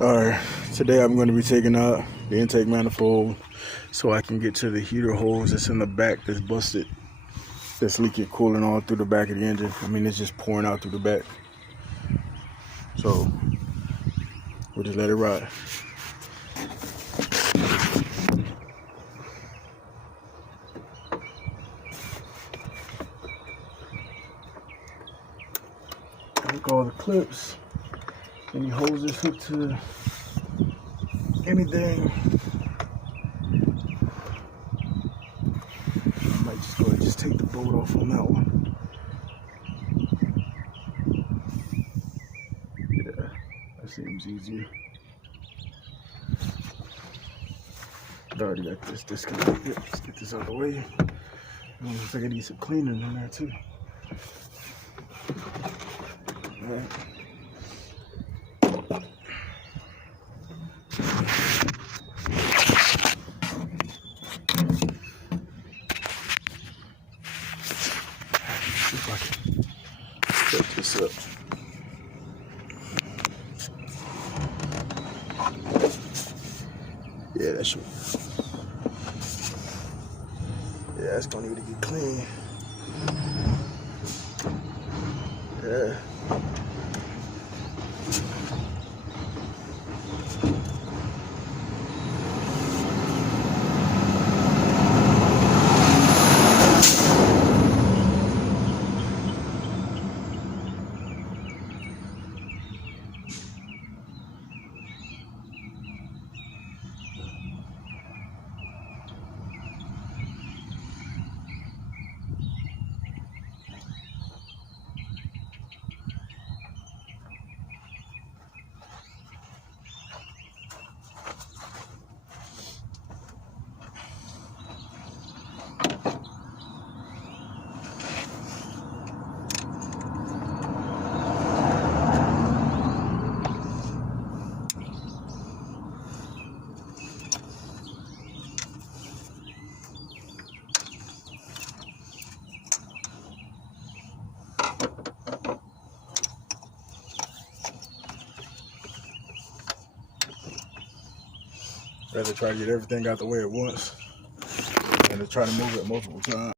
Alright, today I'm going to be taking out the intake manifold so I can get to the heater hose that's in the back that's busted, that's leaking cooling all through the back of the engine. I mean, it's just pouring out through the back. So we'll just let it ride. Take all the clips, any hoses hooked to anything. I might just go ahead and just take the bolt off on that one. Yeah, that seems easier. I already got this disconnected. Let's get this out of the way. Looks like I need some cleaning on there too. Alright. See if I can set this up. Yeah, that should. Yeah, it's gonna need to get clean. Yeah. Rather try to get everything out the way at once than to try to move it multiple times.